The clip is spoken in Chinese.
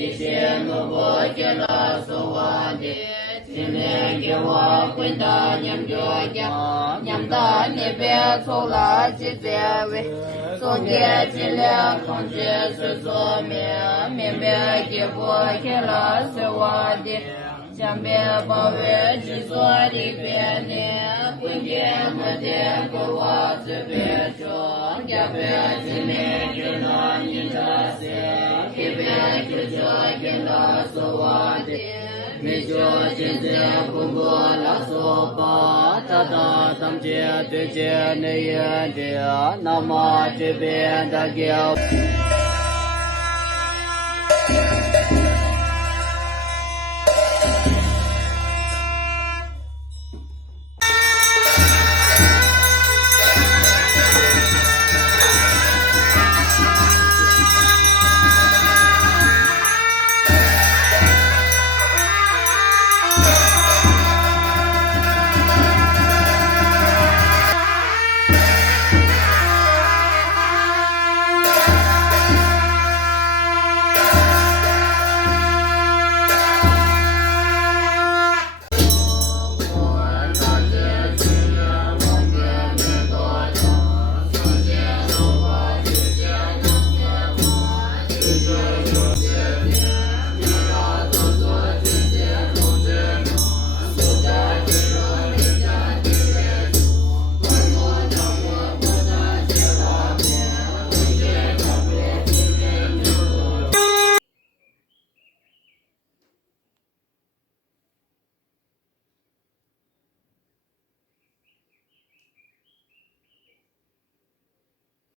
一切奴婆给了所我的，今天给我回到娘家，娘的你别错了几结尾，所给尽量控制是说明白给我给了所我的。江边保卫之所的边念，婚边和间给我这边说，家边今年给了你这些，这边给这给了所我的，没就今天不过了所把，找到他们家对家那样的，那么这边的给。